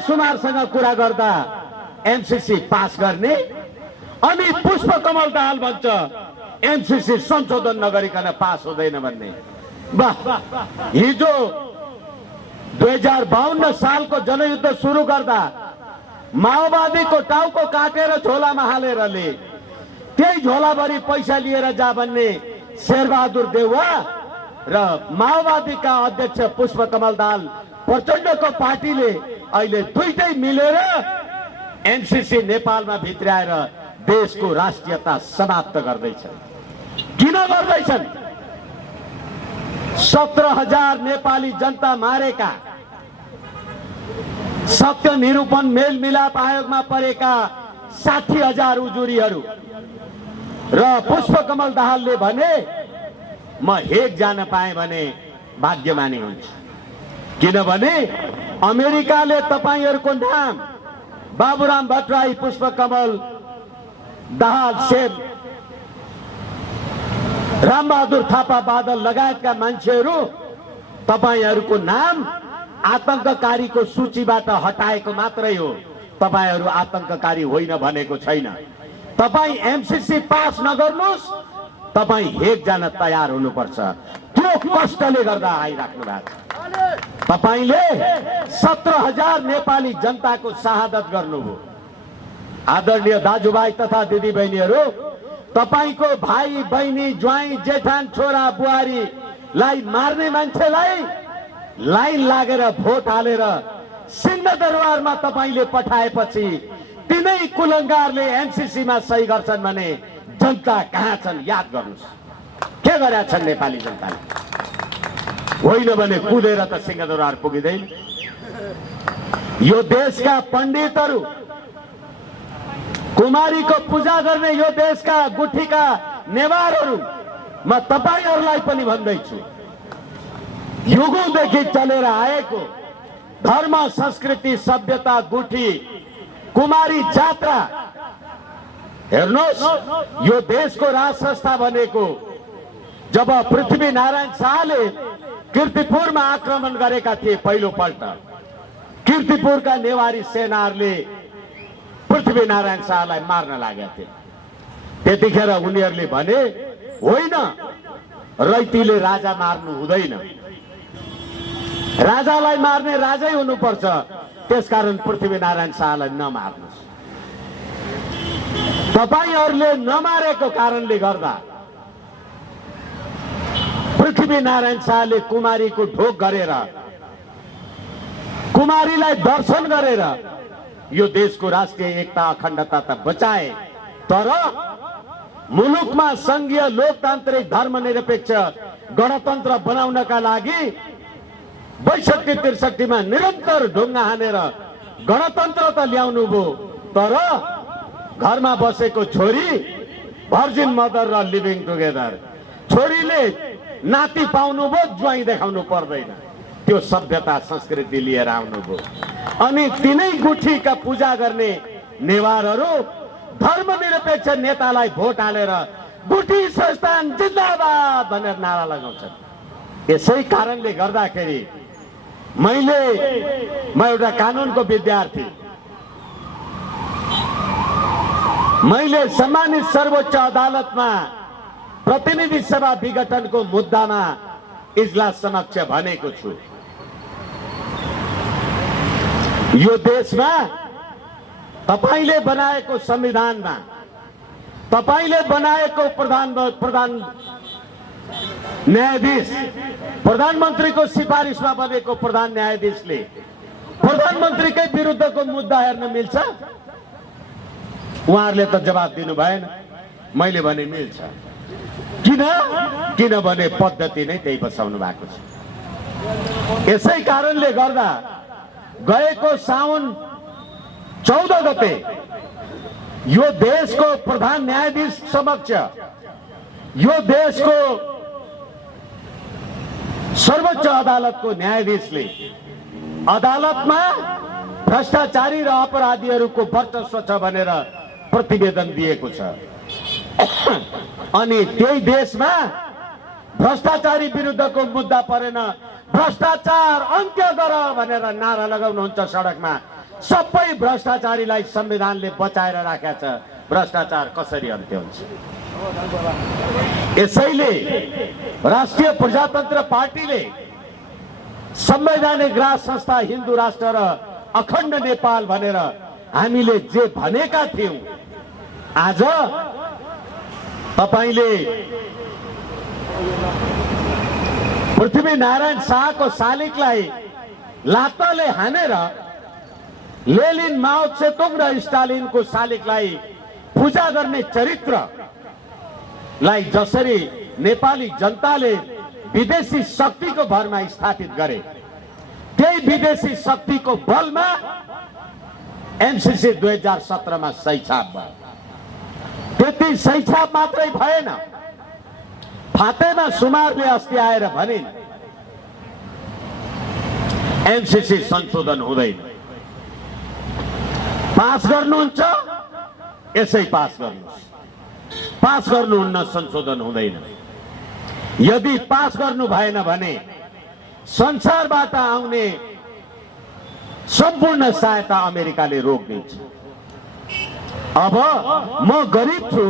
सुमारसँग कुरा गर्दा MCC pass गर्ने अनि पुष्पकमल दाहाल भन्छ एमसीसी संशोधन नगरिकन पास हुँदैन भन्ने। वाह, हिजो 2052 सालको जनयुद्ध सुरु गर्दा माओवादीको टाउको काटेर झोलामा हालेर ले त्यही झोलाभरि पैसा लिएर जा भन्ने शेरबहादुर देउवा र माओवादीका अध्यक्ष पुष्पकमल दाहाल प्रचण्डको पार्टीले अहिले दुईटै मिलेर एमसीसी नेपालमा भित्राएर देशको राष्ट्रियता समाप्त गर्दैछन्। किन गर्दैछन्? 17,000 नेपाली जनता मारेका, सत्य निरूपण मेलमिलाप आयोगमा परेका 60,000 उजुरीहरू र पुष्पकमल दाहालले भने म हेग जान पाएँ भने भाग्यमानी हुन्छ, किनभने अमेरिकाले तपाईहरूको नाम बाबुराम भट्टराई, पुष्पकमल दाहाल, सेन, रामबहादुर थापा, बादल लगायतका मान्छेहरू तपाईहरूको नाम आतंककारीको सूचीबाट हटाएको मात्रै हो, तपाईहरू आतंककारी होइन भनेको छैन। तपाई एमसीसी पास नगर्नुस्, तपाई हेग जान तयार हुनुपर्छ। त्यो कष्टले गर्दा आइराख्नु भएको छ। तपाईले 17,000 नेपाली जनताको शहादत गर्नुभयो। आदरणीय दाजुभाइ तथा दिदीबहिनीहरू, तपाईको भाइ बहिनी, ज्वाइँ जेठान, छोरा बुहारीलाई मार्ने मान्छेलाई लाइन लागेर भोट हालेर सिंहदरबारमा तपाईले पठाएपछि तिनै कुलङ्गारले एमसीसी मा सही गर्छन् भने जनता कहाँ छन् याद गर्नुस्। के गरेका छन् नेपाली जनताले? होइन भने कुदेर त सिंहदरबार पुगिँदैन। यो देशका पण्डितहरू, कुमारीको पूजा गर्ने यो देशका गुठीका नेवारहरू, म तपाईहरूलाई पनि भन्दैछु, युगौंदेखि चलेर आएको धर्म, संस्कृति, सभ्यता, गुठी, कुमारी जात्रा हेर्नुहोस्। यो देशको राज संस्था बनेको जब पृथ्वीनारायण शाहले कीर्तिपुरमा आक्रमण गरेका थिए पहिलो पल्ट, कीर्तिपुरका नेवारी सेनाहरूले पृथ्वीनारायण शाहलाई मार्न लागेका थिए। त्यतिखेर उनीहरूले भने होइन, रैतीले राजा मार्नु हुँदैन, राजालाई मार्ने राजै हुनुपर्छ, त्यसकारण पृथ्वीनारायण शाहलाई नमार्नुस्। तपाईहरूले नमारेको कारणले गर्दा पृथ्वीनारायण शाहले कुमारीको ढोक गरेर, कुमारीलाई दर्शन गरेर यो देशको राष्ट्रिय एकता, अखण्डता त बचाए, तर मुलुकमा संघीय लोकतान्त्रिक धर्मनिरपेक्ष गणतन्त्र बनाउनका लागि 62-63 मा निरन्तर ढुङ्गा हानेर गणतन्त्र त ल्याउनु भयो, तर घरमा बसेको छोरी, भर्जिन मदर र लिभिङ टुगेदर, छोरीले नाति पाउनु भयो, ज्वाइँ देखाउनु पर्दैन, त्यो सभ्यता संस्कृति लिएर आउनु भयो। अनि तिनै गुठीका पूजा गर्ने नेवारहरू धर्मनिरपेक्ष नेतालाई भोट हालेर गुठी संस्थान जिन्दाबाद भनेर नारा लगाउँछन्। यसै कारणले गर्दाखेरि म एउटा कानुनको विद्यार्थी, मैले सम्मानित सर्वोच्च अदालतमा प्रतिनिधि सभा विघटनको मुद्दामा इजलास समक्ष भनेको छु, यो देशमा तपाईले बनाएको संविधानमा, तपाईले बनाएको प्रधान न्यायाधीश, प्रधानमन्त्रीको सिफारिसमा बनेको प्रधान न्यायाधीशले प्रधानमन्त्रीकै विरुद्धको मुद्दा हेर्न मिल्छ? उहाँहरूले त जवाब दिनु भएन। मैले भने मिल्छ। किन? किनभने पद्धति नै त्यही बसाउनु भएको छ। यसै कारणले गर्दा गएको साउन 14 गते यो देशको प्रधान न्यायाधीश समक्ष, यो देशको सर्वोच्च अदालतको न्यायाधीशले अदालतमा भ्रष्टाचारी र अपराधीहरूको वर्चस्व छ भनेर प्रतिवेदन दिएको छ। अनि त्यही देशमा भ्रष्टाचारी विरुद्धको मुद्दा परेन, भ्रष्टाचार अन्त्य गर भनेर नारा लगाउनुहुन्छ सडकमा। सबै भ्रष्टाचारीलाई संविधानले बचाएर राखेको छ। भ्रष्टाचार कसरी अन्त्य हुन्छ? यसैले राष्ट्रिय प्रजातन्त्र पार्टीले संवैधानिक राज संस्था हिन्दू राष्ट्र र अखण्ड नेपाल भनेर हामीले जे भनेका थियौं, आज तपाईले पृथ्वीनारायण शाहको शालिगलाई लात्ताले हानेर लेनिन, माओ त्से-तुङ र स्टालिनको शालिगलाई पूजा गर्ने चरित्रलाई जसरी नेपाली जनताले विदेशी शक्तिको भरमा स्थापित गरे, त्यही विदेशी शक्तिको बलमा एमसीसी 2017 मा सही छाप भयो। त्यति सही छाप मात्रै भएन, फातेमा सुमारले अस्ति आएर भनिन् एमसीसी संशोधन हुँदैन। पास गर्नुहुन्छ, यसै पास गर्नुहोस्, पास गर्नुहुन्न, संशोधन हुँदैन। यदि पास गर्नु भएन भने संसारबाट आउने सम्पूर्ण सहायता अमेरिकाले रोकिदिन्छ। अब म गरिब छु,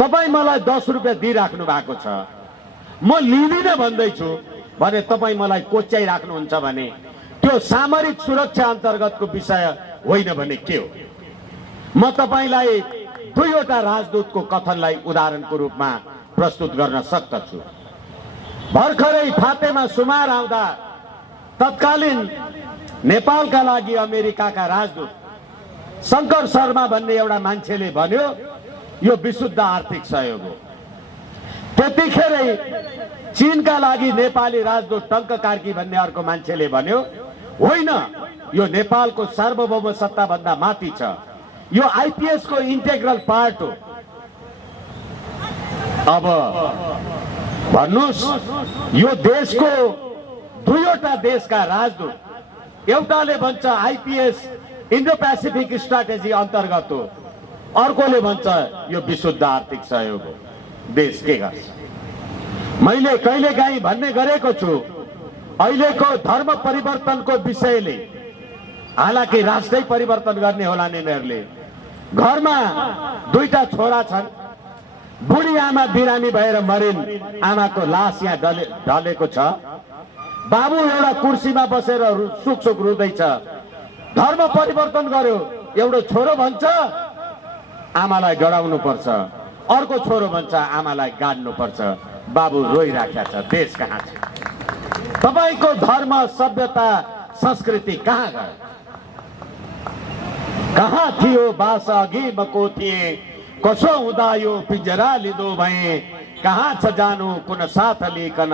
तपाई मलाई 10 रुपैयाँ दिइराख्नु भएको छ, म लिदिन भन्दैछु भने तपाई मलाई कोच्याइराख्नुहुन्छ भने त्यो सामरिक सुरक्षा अन्तर्गतको विषय होइन भने के हो? म तपाईलाई दुईवटा राजदूतको कथनलाई उदाहरणको रूपमा प्रस्तुत गर्न सक्दछु। भर्खरै फातेमा सुमार आउँदा तत्कालीन नेपालका लागि अमेरिकाका राजदूत शंकर शर्मा भन्ने एउटा मान्छेले भन्यो यो विशुद्ध आर्थिक सहयोग हो। त्यतिखेरै चीनका लागि नेपाली राजदूत टंक कार्की भन्ने अर्को मान्छेले भन्यो होइन, यो नेपालको सार्वभौम सत्ता भन्दा माथि छ, यो आईपीएस को इंटेग्रल पार्ट हो। अब भन्नुस्, यो देशको दुईवटा देशका राजदूत, एउटाले भन्छ आईपीएस इन्डो पेसिफिक स्ट्राटेजी अन्तर्गत हो, अर्कोले भन्छ यो विशुद्ध आर्थिक सहयोग हो। देश के गर्छ? मैले कहिलेकाहीँ भन्ने गरेको छु, अहिलेको धर्म परिवर्तनको विषयले, हालाकि राष्ट्रै परिवर्तन गर्ने होला यिनीहरूले। घरमा दुईटा छोरा छन्, बुढी आमा बिरामी भएर मरिन्, आमाको लास यहाँ ढलेको छ, बाबु एउटा कुर्सीमा बसेर सुख सुख रुँदैछ। धर्म परिवर्तन गर्यो, एउटा छोरो भन्छ आमालाई डराउनु पर्छ, अर्को छोरो भन्छ आमालाई गाड्नु पर्छ। बाबु रोइराखेको छ, देश कहाँ छ? तपाईको धर्म, सभ्यता, संस्कृति कहाँ गयो? कहाँ थियो बास अघि मको थिए, कसो हुँदा यो पिंजरा लिदो भए, कहाँ छ जानु कुन साथ लिकन,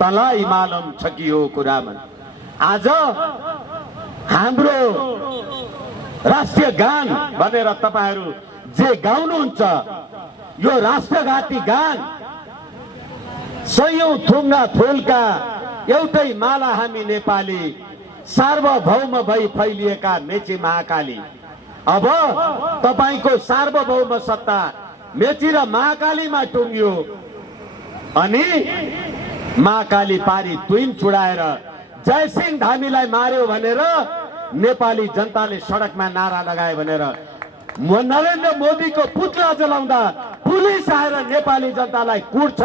तलाई मालुम छ कि यो कुरा मन। आज हाम्रो राष्ट्रिय गान भनेर तपाईहरु जे गाउनुहुन्छ, यो राष्ट्रघाती गान, सयौं थुङ्गा थोलका एउटै माला हामी नेपाली, सार्वभौम भई फैलिएका मेची महाकाली। अब तपाईको सार्वभौम सत्ता मेची र महाकालीमा टुङ्गियो अनि महाकाली पारी तुइन छुडाएर जयसिंह धामीलाई मार्यो भनेर नेपाली जनताले सडकमा नारा लगाए भनेर नरेन्द्र मोदीको पुतला जलाउँदा पुलिस आएर नेपाली जनतालाई कुट्छ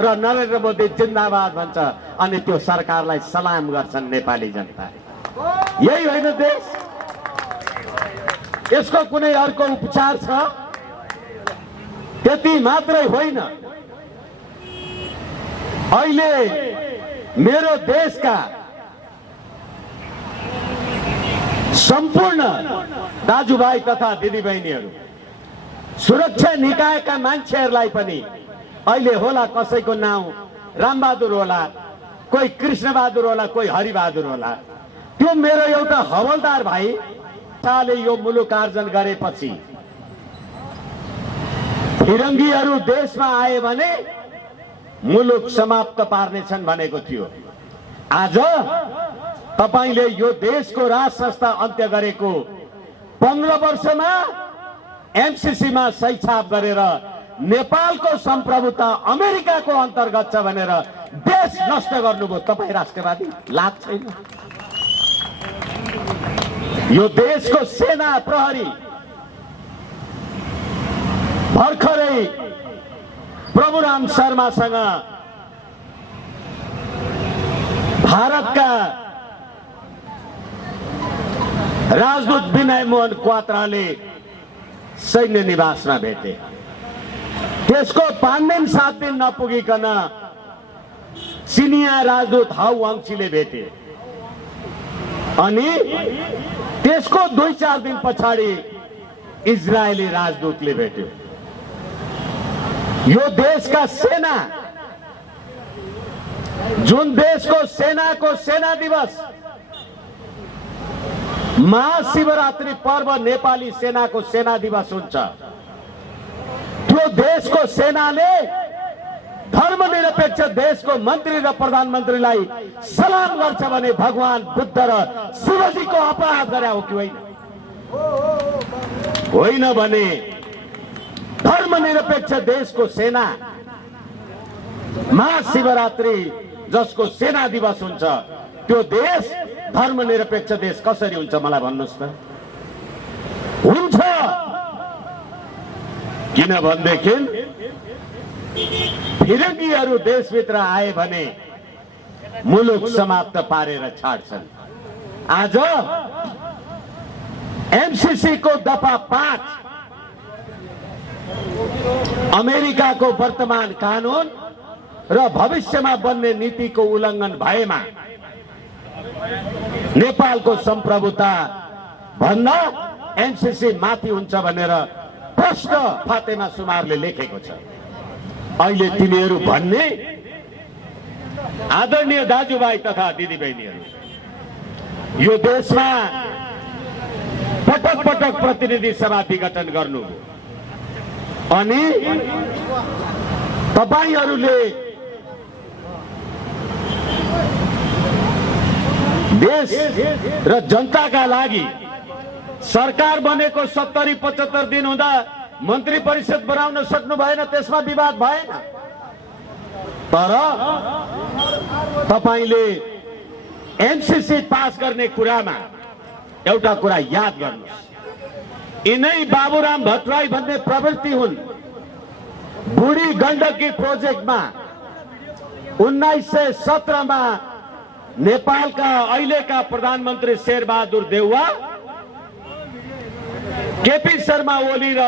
र नरेन्द्र मोदी जिन्दाबाद भन्छ, अनि त्यो सरकारलाई सलाम गर्छन् नेपाली जनता। यही होइन देश? यसको कुनै अर्को उपचार छ? त्यति मात्रै होइन, अहिले मेरो देशका सम्पूर्ण दाजुभाइ तथा दिदीबहिनीहरू, सुरक्षा निकायका मान्छेहरूलाई पनि अहिले होला कसैको नाउँ रामबहादुर होला, कोही कृष्णबहादुर होला, कोही हरिबहादुर होला, त्यो मेरो एउटा हवलदार भाइ साले यो मुलुक आर्जन गरेपछि फिरङ्गीहरू देशमा आए भने मुलुक समाप्त पार्नेछन् भनेको थियो। आज तपाईले यो देशको राज संस्था अन्त्य गरेको 15 वर्षमा एमसीसी मा सही छाप गरेर नेपालको सम्प्रभुता अमेरिकाको अन्तर्गत छ भनेर देश नष्ट गर्नुभयो। तपाई राष्ट्रवादी लाज छैन? यो देशको सेना प्रहरी भर्खरै प्रभुराम शर्मासँग भारतका राजदूत विनय मोहन क्वात्राले सैन्य निवासमा भेटे। त्यसको 5 दिन 7 दिन नपुगिकन सिनिया राजदूत हाउ वाङचीले भेटे अनि त्यसको 2-4 दिन पछाडि इजरायली राजदूतले भेट्यो। यो देशका सेना, जुन देशको सेनाको सेना दिवस महाशिवरात्रि पर्व नेपाली सेनाको सेना दिवस हुन्छ, त्यो देशको सेनाले धर्मनिरपेक्ष देशको मन्त्री र प्रधानमन्त्रीलाई सलाम गर्छ भने भगवान बुद्ध र शिवजीको अपराध गरे हो कि होइन? होइन भने धर्मनिरपेक्ष देशको सेना महाशिवरात्रि जसको सेना दिवस हुन्छ, त्यो देश धर्मनिरपेक्ष देश कसरी हुन्छ मलाई भन्नुस् त? हुन्छ, किनभनेदेखि फिरङ्गीहरू देशभित्र आए भने मुलुक समाप्त पारेर छाड्छन्। आज एमसीसी को दफा 5 अमेरिकाको वर्तमान कानून र भविष्यमा बन्ने नीतिको उल्लङ्घन भएमा नेपालको सम्प्रभुता भन्दा एमसीसी माथि हुन्छ भनेर प्रश्न फातेमा सुमारले लेखेको छ। अहिले तिनीहरू भन्ने आदरणीय दाजुभाइ तथा दिदीबहिनीहरू, यो देशमा पटक पटक प्रतिनिधि सभा विघटन गर्नु अनि तपाईहरूले देश र जनताका लागि सरकार बनेको 70-75 दिन हुँदा मन्त्री परिषद बनाउन सक्नु भएन, त्यसमा विवाद भएन। तर तपाईले एमसीसी पास गर्ने कुरामा एउटा कुरा याद गर्नुहोस्, यिनै बाबुराम भट्टराई भन्ने प्रवृत्ति हुन्। बुढी गण्डकी प्रोजेक्टमा 1917 मा नेपालका अहिलेका प्रधानमन्त्री शेरबहादुर देउवा, केपी शर्मा ओली र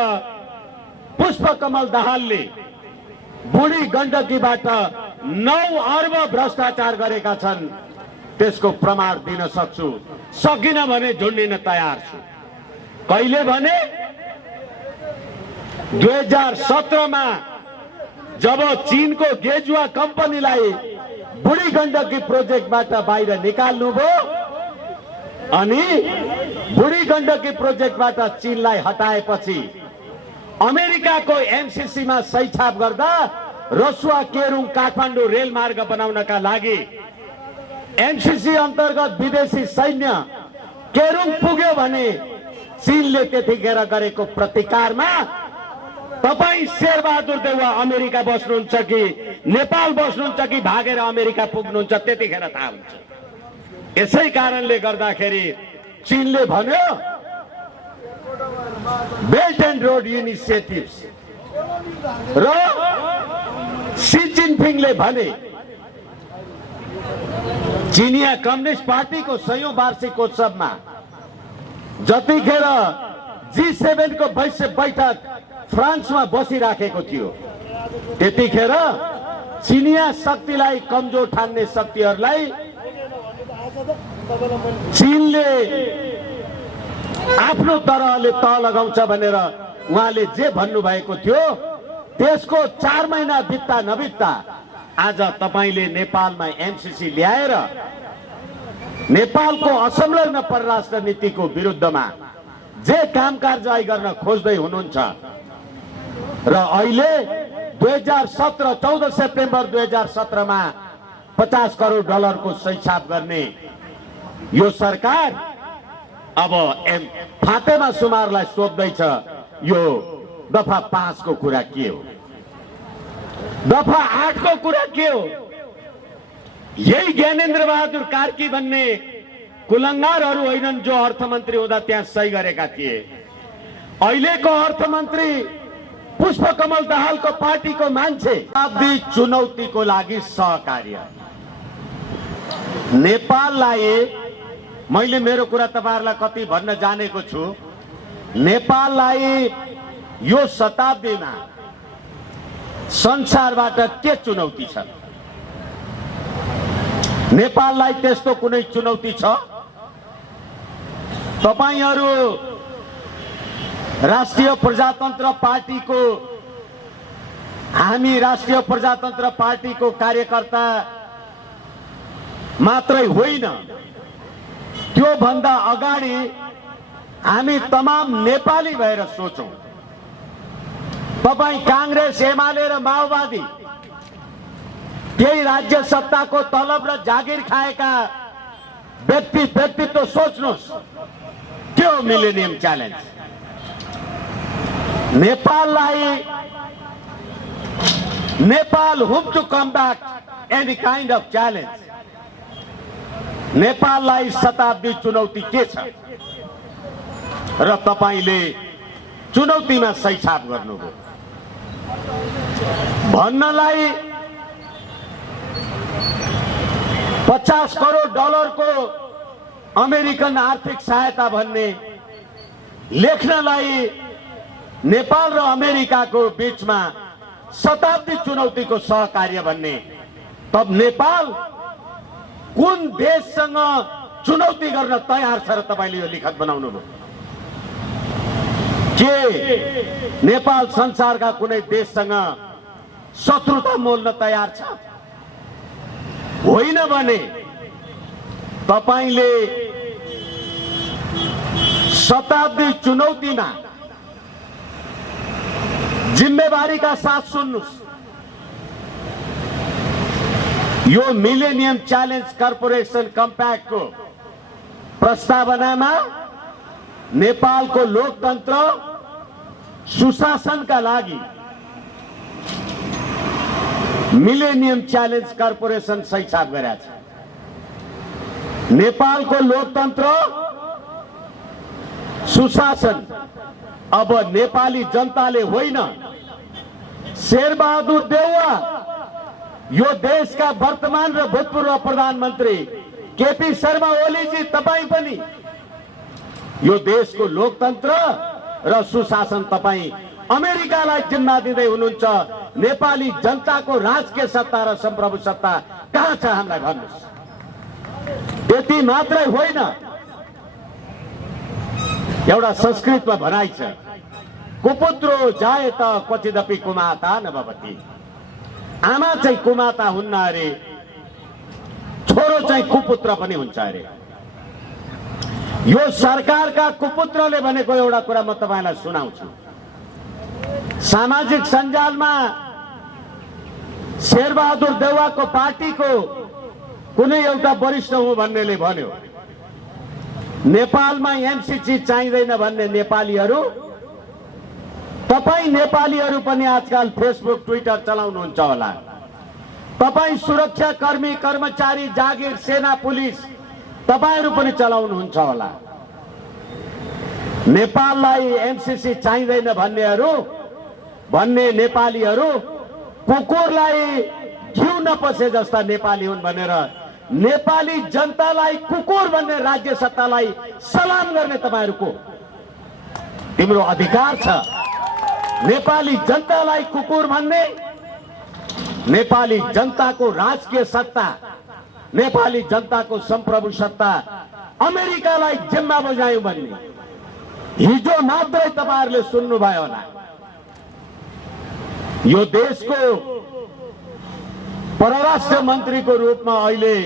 पुष्पकमल दाहालले बुढी गण्डकीबाट 9 अर्ब भ्रष्टाचार गरेका छन्। त्यसको प्रमाण दिन सक्छु, सकिन भने झुन्डिन तयार छु। कहिले भने 2017 मा जब चीनको गेजुवा कम्पनीलाई बुढी गण्डकी प्रोजेक्टबाट बाहिर निकाल्नुभयो अनि बुढी गण्डकी प्रोजेक्टबाट चीनलाई हटाएपछि अमेरिकाको एमसीसी मा सही छाप गर्दा रसुवा केरुङ काठमाडौँ रेल मार्ग बनाउनका लागि एमसीसी अन्तर्गत विदेशी सैन्य केरुङ पुग्यो भने चीनले त्यतिखेर गरेको प्रतिकारमा तपाई शेरबहादुर देउवा अमेरिका बस्नुहुन्छ कि नेपाल बस्नुहुन्छ कि भागेर अमेरिका पुग्नुहुन्छ त्यतिखेर थाहा हुन्छ। यसै कारणले गर्दाखेरि चीनले भन्यो बेल्ट एन्ड रोड इनिसिएटिभ्स र सी जिनपिङले भने चीनिया कम्युनिस्ट पार्टीको 100औं वार्षिकोत्सवमा जतिखेर G7 को बैठक फ्रान्समा बसिराखेको थियो त्यतिखेर चीनिया शक्तिलाई कमजोर ठान्ने शक्तिहरूलाई चीनले आफ्नो तरहले तह लगाउँछ भनेर उहाँले जे भन्नु भएको थियो त्यसको 4 महिना बित्दा नबित्दा आज तपाईले नेपालमा एमसीसी ल्याएर नेपालको असंलग्न परराष्ट्र नीतिको विरुद्धमा जे कामकाज गर्न खोज्दै हुनुहुन्छ र अहिले 14 सेप्टेम्बर 2017 मा 50 करोड डलरको सही छाप गर्ने यो सरकार अब फातेमा सुमारलाई सोध्दैछ यो दफा 5 को कुरा के हो, दफा 8 को कुरा के हो? यही ज्ञानेन्द्र बहादुर कार्की भन्ने कुलङ्गारहरू होइनन् जो अर्थमन्त्री हुँदा त्यहाँ सही गरेका थिए। अहिलेको अर्थमन्त्री पुष्पकमल दाहालको पार्टीको मान्छे। शताब्दी चुनौतीको लागि सहकार्य नेपाललाई, मैले मेरो कुरा तपाईहरुलाई कति भन्न जानेको छु, नेपाललाई यो शताब्दीमा संसारबाट के चुनौती छ? नेपाललाई त्यस्तो कुनै चुनौती छ? तपाईहरु राष्ट्रिय प्रजातन्त्र पार्टीको, हामी राष्ट्रिय प्रजातन्त्र पार्टीको कार्यकर्ता मात्रै होइन, त्यो भन्दा अगाडि हामी तमाम नेपाली भएर सोचौं। तपाई कांग्रेस, एमाले र माओवादी त्यही राज्य सत्ताको तलब र जागिर खाएका व्यक्तित्व सोच्नुस्, के हो millennium challenge? Nepal hope to come back any kind of challenge. नेपाललाई शताब्दी चुनौती के छ र तपाईले चुनौतीमा सही छाप गर्नुभयो भन्नलाई 50 करोड डलरको अमेरिकन आर्थिक सहायता भन्ने, लेख्नलाई नेपाल र अमेरिकाको बीचमा शताब्दी चुनौतीको सहकार्य भन्ने, तब नेपाल कुन देशसँग चुनौती गर्न तयार छ र तपाईले यो लिखत बनाउनु भयो? के नेपाल संसारका कुनै देशसँग शत्रुता मोल्न तयार छ? होइन भने तपाईले शताब्दी चुनौतीमा जिम्मेवारीका साथ सुन्नुस्। यो मिलेनियम च्यालेन्ज कर्पोरेसन कम्प्याक्टको प्रस्तावनामा नेपालको लोकतन्त्र सुशासनका लागि मिलेनियम च्यालेन्ज कर्पोरेसन सही छाप गरेको छ। नेपालको लोकतन्त्र सुशासन अब नेपाली जनताले होइन, शेरबहादुर देउवा, यो देशका वर्तमान र भूतपूर्व प्रधानमन्त्री केपी शर्मा ओलीजी, तपाई पनि यो देशको लोकतन्त्र र सुशासन तपाई अमेरिकालाई जिम्मा दिँदै हुनुहुन्छ। नेपाली जनताको राजकीय सत्ता र सम्प्रभु सत्ता कहाँ छ हामीलाई भन्नुस्। त्यति मात्रै होइन, एउटा संस्कृतमा भनाइ छ, कुपुत्रो जायत क्वचिदपि कुमाता न भवति। आमा चाहिँ कुमाता हुन्न अरे, छोरो चाहिँ कुपुत्र पनि हुन्छ अरे। यो सरकारका कुपुत्रले भनेको एउटा कुरा म तपाईलाई सुनाउँछु। सामाजिक सञ्जालमा शेरबहादुर देउवाको पार्टीको कुनै एउटा वरिष्ठ हुँ भन्नेले भन्यो, नेपालमा एमसीसी चाहिँदैन भन्ने नेपालीहरू, तपाई नेपालीहरू पनि आजकल फेसबुक ट्विटर चलाउनुहुन्छ होला। तपाई सुरक्षा कर्मी, कर्मचारी, जागिर, सेना, पुलिस तपाईहरु पनि चलाउनुहुन्छ होला। नेपाललाई एमसीसी चाहिँदैन भन्ने नेपालीहरू कुकुरलाई घिउ नपसे जस्ता नेपाली हुन् भनेर नेपाली जनतालाई कुकुर भन्ने राज्य सत्तालाई सलाम गर्ने तपाईहरुको तिम्रो अधिकार छ। नेपाली जनतालाई कुकुर भन्ने, नेपाली जनताको राजकीय सत्ता, नेपाली जनताको सम्प्रभु सत्ता अमेरिकालाई जिम्मा बजायौं भन्ने हिजो मात्रै तपाईहरुले सुन्नुभयो होला। यो देशको परराष्ट्र मन्त्रीको रूपमा अहिले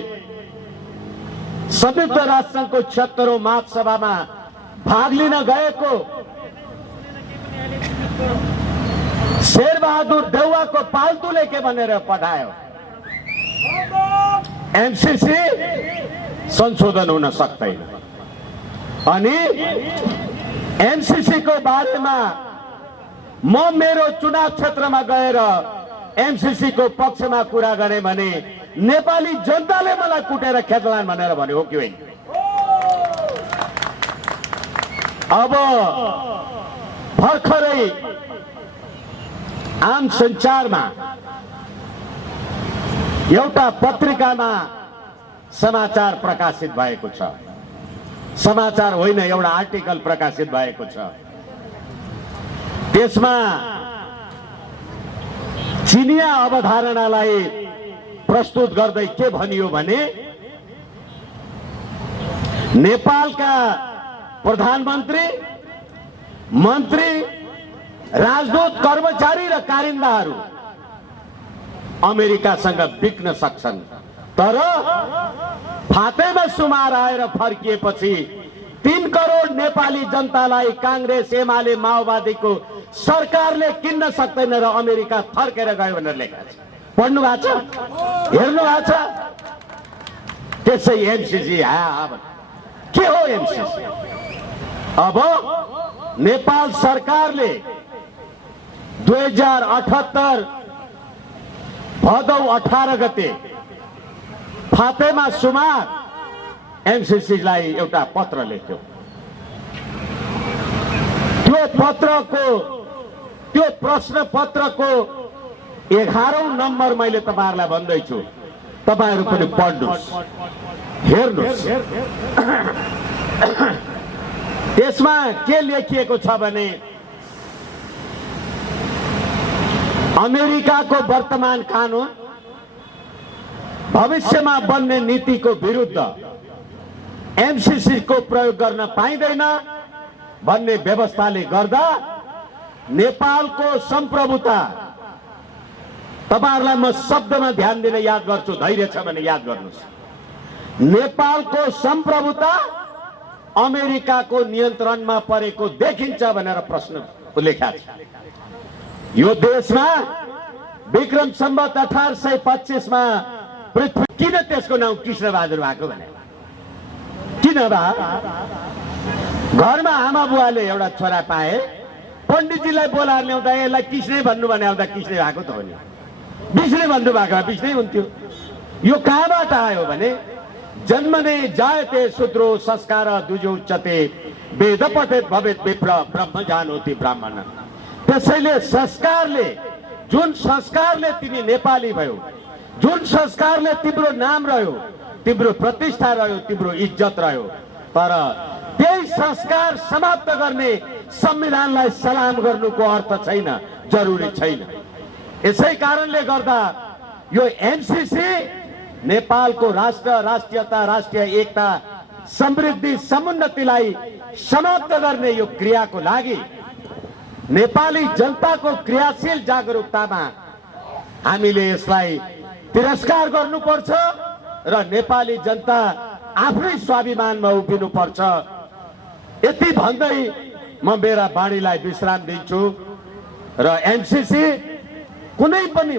संयुक्त राष्ट्र संघको 76औं महासभामा भाग लिन गएको शेरबहादुर देउवाको पाल्तुले के भनेर पठायो, एमसीसी संशोधन हुन सक्दैन। अनि एमसीसी को बारेमा म मेरो चुनाव क्षेत्रमा गएर एमसीसी को पक्षमा कुरा गरे भने नेपाली जनताले मलाई कुटेर खेद्लान् भनेर भन्यो हो कि होइन? अब भर्खरै आम सञ्चारमा एउटा पत्रिकामा समाचार प्रकाशित भएको छ। समाचार होइन, एउटा आर्टिकल प्रकाशित भएको छ। त्यसमा चिनिया अवधारणालाई प्रस्तुत गर्दै के भनियो भने नेपालका प्रधानमन्त्री, मन्त्री, राजदूत, कर्मचारी र कारिन्दाहरू अमेरिकासँग बिक्न सक्छन्, तर फातेमा सुमार आएर फर्किएपछि 3 करोड नेपाली जनतालाई कांग्रेस, एमाले, माओवादीको सरकारले किन्न सक्दैन र अमेरिका फर्केर गयो भनेर लेखेको छ। पढ्नु भएको छ, हेर्नु भएको छ? त्यसै एमसीसी के हो एमसीसी? अब नेपाल सरकारले 2078 भदौ 18 गते फातेमा सुमार एमसीसीलाई एउटा पत्र लेख्यो। त्यो प्रश्न पत्रको 11औं नम्बर मैले तपाईहरुलाई भन्दैछु, तपाईहरु पनि पढ्नुस्, हेर्नुस्। त्यसमा के लेखिएको छ भने अमेरिकाको वर्तमान कानून भविष्यमा बन्ने नीतिको विरुद्ध एमसीसी को प्रयोग गर्न पाइँदैन भन्ने व्यवस्थाले गर्दा नेपालको संप्रभुता, तपाईहरुलाई म शब्दमा ध्यान दिन याद गर्छु, धैर्य छ भने याद गर्नुस्। नेपालको संप्रभुता अमेरिकाको नियन्त्रणमा परेको देखिन्छ भनेर प्रश्न लेखेको छ। यो देशमा विक्रम सम्वत 1825 मा पृथ्वी किन त्यसको नाम कृष्णबहादुर भएको भने किन बा? घरमा आमा बुवाले एउटा छोरा पाए, पण्डितजीलाई बोलाएर ल्याउँदा यसलाई कृष्णै भन्नु भने आउँदा कृष्णै भएको त हो नि, विष्णु भन्नु भएको भए विष्णै हुन्थ्यो। यो कहाँबाट आयो भने जन्मने जायते शूद्रो संस्कार द्विजोच्यते वेद पठेत भवेत विप्र ब्रह्म जानोति ब्राह्मण। त्यसैले संस्कारले, जुन संस्कारले तिमी नेपाली भयो, जुन संस्कारले तिम्रो नाम रह्यो, तिम्रो प्रतिष्ठा रह्यो, तिम्रो इज्जत रह्यो, तर त्यही संस्कार समाप्त गर्ने संविधानलाई सलाम गर्नुको अर्थ छैन, जरुरी छैन। यसै कारणले गर्दा यो एमसीसी नेपालको राष्ट्र, राष्ट्रियता, राष्ट्रिय एकता, समृद्धि, समुन्नतिलाई समाप्त गर्ने यो क्रियाको लागि नेपाली जनताको क्रियाशील जागरुकतामा हामीले यसलाई तिरस्कार गर्नुपर्छ र नेपाली जनता आफ्नै स्वाभिमानमा उभिनुपर्छ। यति भन्दै म मेरा बाणीलाई विश्राम दिन्छु र एमसीसी कुनै पनि